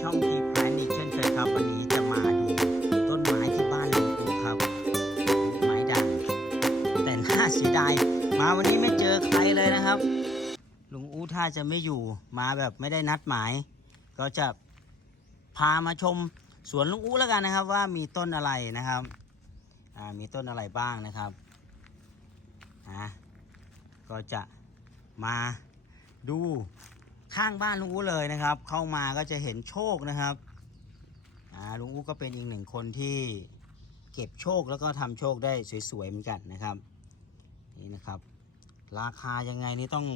ช่องทีแพลนอีกเช่นเคยครับ วันนี้จะมาดูต้นไม้ที่บ้านลุงอูครับ ไม้ด่างแต่น่าเสียดายมาวันนี้ไม่เจอใครเลยนะครับลุงอูถ้าจะไม่อยู่มาแบบไม่ได้นัดหมาย ก็จะพามาชมสวนลุงอูแล้วกันนะครับ ว่ามีต้นอะไรนะครับมีต้นอะไรบ้างนะครับอะก็จะมาดู ข้างบ้านลุงอูเลยนะครับ เข้ามาก็จะเห็นโชคนะครับอ่าลุงอูก็เป็นอีกหนึ่งคนที่เก็บโชคแล้วก็ทำโชคได้สวยๆเหมือนกันนะครับนี่นะครับ ราคายังไงนี่ต้อง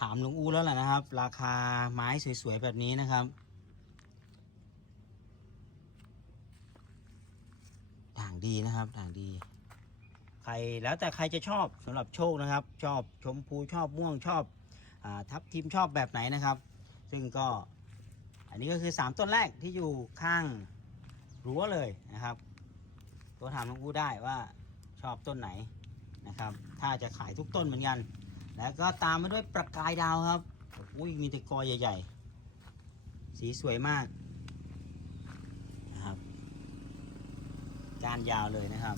ถามลุงอูแล้วแหละนะครับ ราคาไม้สวยๆแบบนี้นะครับ ด่างดีนะครับด่างดีใครแล้วแต่ใครจะชอบสำหรับโชคนะครับ ชอบชมพูชอบม่วงชอบ ทับทิมชอบแบบไหนนะครับ ซึ่งก็อันนี้ก็คือ 3 ต้นแรกที่อยู่ข้างรั้วเลยนะครับ ตัวถามลุงอูได้ว่าชอบต้นไหนนะครับ ถ้าจะขายทุกต้นเหมือนกัน แล้วก็ตามมาด้วยประกายดาวครับอุ้ยมีแต่กอใหญ่ ๆ สีสวยมากนะครับการยาวเลยนะครับ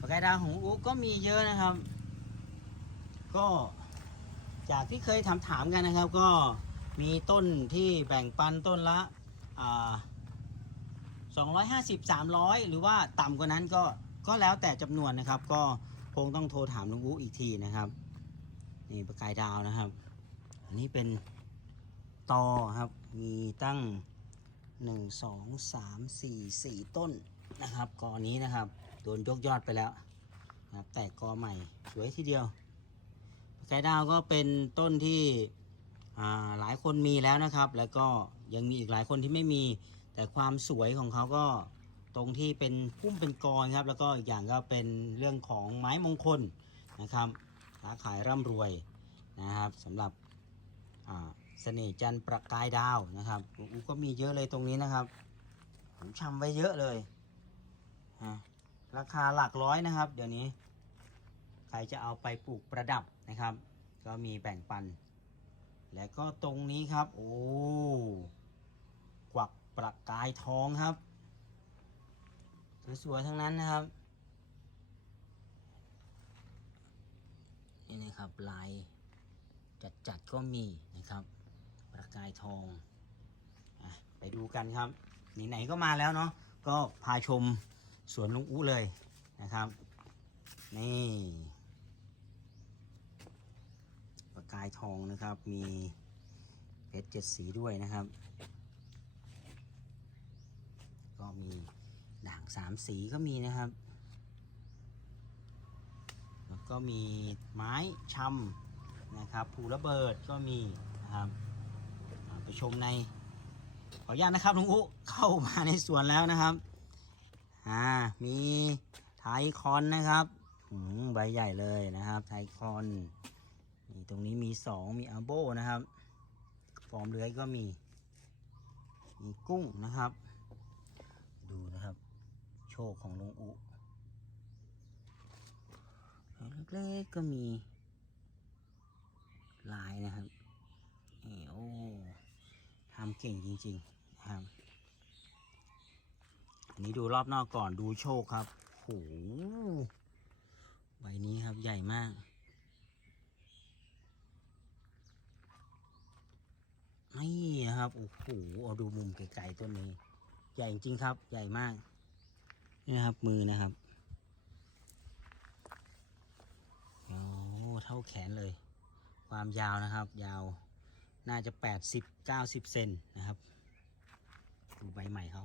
ปากกายดาวของอุ๊ก็มีเยอะนะครับ ก็ จากที่เคยถามถามๆกันนะครับก็มีต้นที่แบ่งปันต้นละสองร้อยห้าสิบสามร้อยหรือว่าต่ำกว่านั้นก็ก็แล้วแต่จำนวนนะครับ ก็คงต้องโทรถามลุงอุ๊อีกทีนะครับนี่ประกายดาวนะครับ อันนี้เป็นตอครับ มีตั้งหนึ่งสองสามสี่สี่ต้นนะครับกอนี้นะครับ โดนยกยอดไปแล้วนะครับ แตกกอใหม่สวยทีเดียว ไก่ดาวก็เป็นต้นที่หลายคนมีแล้วนะครับ แล้วก็ยังมีอีกหลายคนที่ไม่มี แต่ความสวยของเขาก็ตรงที่เป็นพุ่มเป็นกรครับ แล้วก็อีกอย่างก็เป็นเรื่องของไม้มงคลนะครับค้าขายร่ำรวยนะครับสำหรับเสน่ห์จันทร์ประกายดาวนะครับอูก็มีเยอะเลยตรงนี้นะครับผมชำไว้เยอะเลย ราคาหลักร้อยนะครับ เดี๋ยวนี้ ใครจะเอาไปปลูกประดับนะครับ ก็มีแบ่งปัน และก็ตรงนี้ครับ โอ้กวักประกายทองครับสวยๆทั้งนั้นนะครับนี่นะครับลายจัดๆก็มีนะครับ ประกายทองอไปดูกันครับไหนๆก็มาแล้วเนาะก็พาชมสวนลุงอู้เลยนะครับ นี่ประกายทองนะครับ มีเพชรเจ็ดสีด้วยนะครับ ก็มีด่างสามสีก็มีนะครับ แล้วก็มีไม้ชำนะครับ ภูระเบิดก็มีนะครับไปชมในขออนุญาตนะครับลุงอุเข้ามาในสวนแล้วนะครับ อ่า มีไทยคอนนะครับหืมใบใหญ่เลยนะครับ ไทยคอน ตรงนี้มีสองมีอัลโบนะครับ ฟอร์มเลื้อยก็มี มีกุ้งนะครับ ดูนะครับ โชคของลุงอุเล็กๆก็มี ลายนะครับโอ้ทำเก่งจริงๆนะครับ อันนี้ดูรอบนอกก่อนดูโชคครับโหใบนี้ครับใหญ่มาก นี่นะครับโอ้โหเอาดูมุมไกลๆต้นนี้ ใหญ่จริงครับ ใหญ่มาก นี่นะครับ มือนะครับโอ้เท่าแขนเลย ความยาวนะครับ ยาวน่าจะ 80-90 เซนนะครับ ดูใบใหม่เขา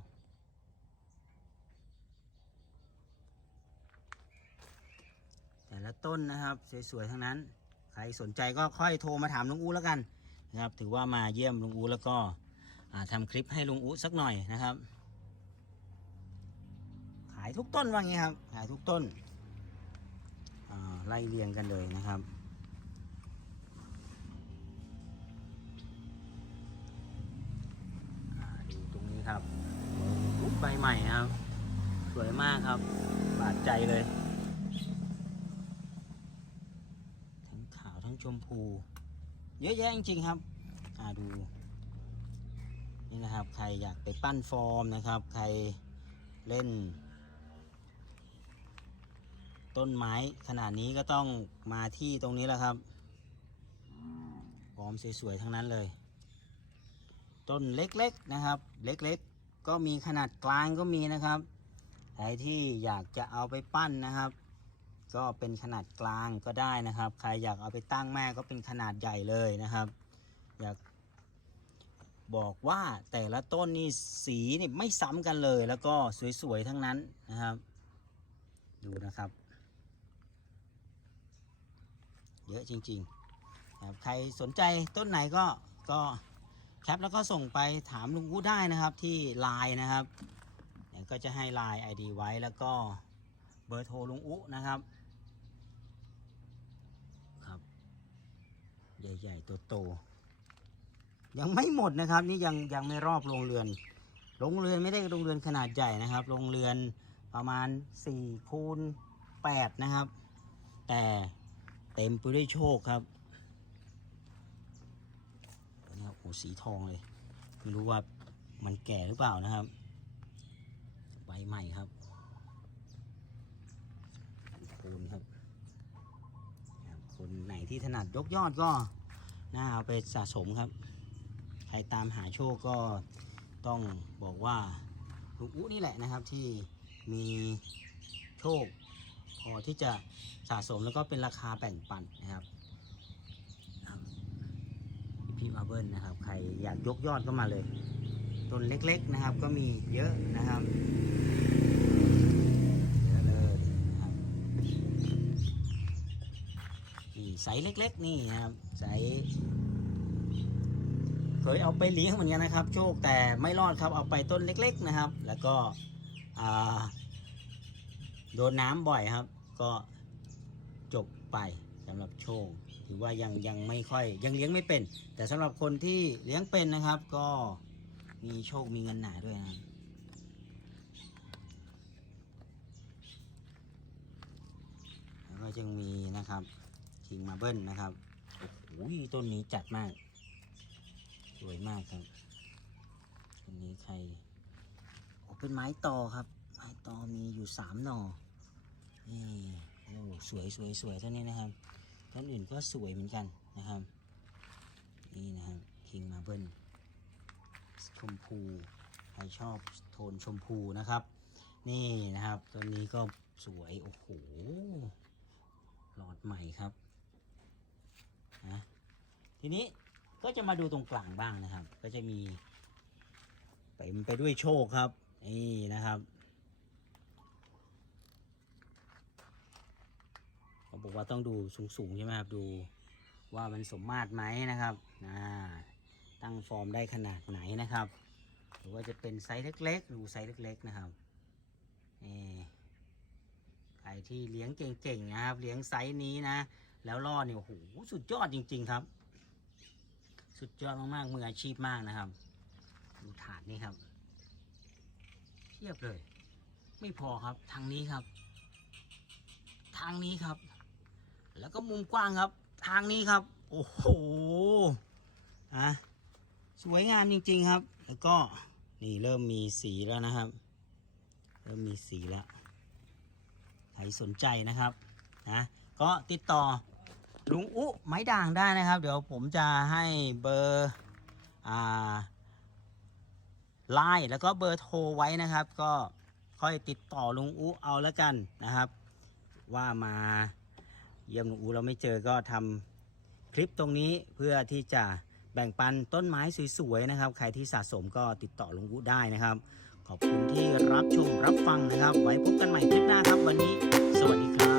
แต่ละต้นนะครับ สวยๆ ทั้งนั้น ใครสนใจก็ค่อยโทรมาถามลุงอูแล้วกัน นะครับ ถือว่ามาเยี่ยมลุงอูแล้วก็อ่าทำคลิปให้ลุงอูสักหน่อยนะครับ ขายทุกต้นว่างี้ครับ ขายทุกต้นไล่เรียงกันเลยนะครับดูตรงนี้ครับใบใหม่ครับ สวยมากครับ บาดใจเลย ทั้งขาวทั้งชมพู เยอะแยะจริงๆครับ อ่าดู นี่นะครับ ใครอยากไปปั้นฟอร์มนะครับ ใครเล่น ต้นไม้ขนาดนี้ก็ต้องมาที่ตรงนี้แหละครับฟอร์มสวยๆทั้งนั้นเลย ต้นเล็กๆนะครับ เล็กๆก็มีขนาดกลางก็มีนะครับใครที่อยากจะเอาไปปั้นนะครับ ก็เป็นขนาดกลางก็ได้นะครับ ใครอยากเอาไปตั้งแม่ก็เป็นขนาดใหญ่เลยนะครับ อยากบอกว่าแต่ละต้นนี่สีนี่ไม่ซ้ำกันเลย แล้วก็สวยๆทั้งนั้นนะครับ ดูนะครับ เยอะจริงๆนะครับใครสนใจต้นไหนก็ก็แคปแล้วก็ส่งไปถามลุงกู้ได้นะครับที่ไลน์นะครับเดี๋ยวก็จะให้ไลน์ ID ไว้แล้วก็เบอร์โทรลุงอุนะครับ ใหญ่ๆโตๆยังไม่หมดนะครับ นี่ยังยังไม่รอบโรงเรือนโรงเรือนไม่ได้โรงเรือนขนาดใหญ่นะครับโรงเรือนประมาณ4คูณ8นะครับ แต่เต็มไปด้วยโชคครับนี่ครับโอ้สีทองเลยไม่รู้ว่ามันแก่หรือเปล่านะครับใบใหม่ครับคูณครับ ไหนที่ถนัดยกยอดก็น่าเอาไปสะสมครับ ใครตามหาโชคก็ต้องบอกว่าลุงอุนี่แหละนะครับที่มีโชค พอที่จะสะสมแล้วก็เป็นราคาแบ่งปันนะครับครับพี่มาเบิลนะครับ ใครอยากยกยอดก็มาเลย ต้นเล็กๆนะครับ ก็มีเยอะนะครับเยอะเลยนะครับ นี่ไซส์เล็ก ๆ นี่ครับไซส์เคยเอาไปเลี้ยงเหมือนกันนะครับ โชคแต่ไม่รอดครับเอาไปต้นเล็ก ๆนะครับ แล้วก็โดนน้ำบ่อยครับ ก็จบไปสำหรับโชคถือว่ายังยังไม่ค่อย ยังเลี้ยงไม่เป็น แต่สำหรับคนที่เลี้ยงเป็นนะครับ ก็มีโชคมีเงินหนาด้วยนะแล้วก็ยังมีนะครับ คิงมาเบิลนะครับโอ้โหต้นนี้จัดมาก สวยมากครับต้นนี้ใครโอ้เป็นไม้ตอครับ ไม้ตอมีอยู่สามหน่อนี่โอ้สวยสวยสวยเท่านี้นะครับต้นอื่นก็สวยเหมือนกันนะครับนี่นะครับคิงมาเบิลชมพูใครชอบโทนชมพูนะครับ นี่นะครับต้นนี้ก็สวยโอ้โหหลอดใหม่ครับ นะทีนี้ก็จะมาดูตรงกลางบ้างนะครับ ก็จะมีเต็มไปด้วยโชคครับ นี่นะครับเขาบอกว่าต้องดูสูงๆใช่ไหมครับ ดูว่ามันสมมาตรไหมนะครับอ่าตั้งฟอร์มได้ขนาดไหนนะครับ หรือว่าจะเป็นไซส์เล็กๆ ดูไซส์เล็ก ๆ นะครับนี่ใครที่เลี้ยงเก่งๆนะครับ เลี้ยงไซส์นี้นะ แล้วรอดเนี่ยโอ้โหสุดยอดจริง ๆ ครับ สุดยอดมากๆมืออาชีพมากนะครับ ดูถาดนี้ครับ เทียบเลย ไม่พอครับทางนี้ครับ ทางนี้ครับ แล้วก็มุมกว้างครับ ทางนี้ครับ โอ้โหอะสวยงามจริง ๆครับ แล้วก็นี่เริ่มมีสีแล้วนะครับ เริ่มมีสีแล้วใครสนใจนะครับนะก็ติดต่อ ลุงอุไม้ด่างได้นะครับ เดี๋ยวผมจะให้เบอร์ไลน์แล้วก็เบอร์โทรไว้นะครับ ก็ค่อยติดต่อลุงอุเอาแล้วกันนะครับ ว่ามาเยี่ยมลุงอุเราไม่เจอก็ทำคลิปตรงนี้เพื่อที่จะแบ่งปันต้นไม้สวยๆนะครับ ใครที่สะสมก็ติดต่อลุงอุได้นะครับ ขอบคุณที่รับชมรับฟังนะครับ ไว้พบกันใหม่คลิปหน้าครับวันนี้ สวัสดีครับ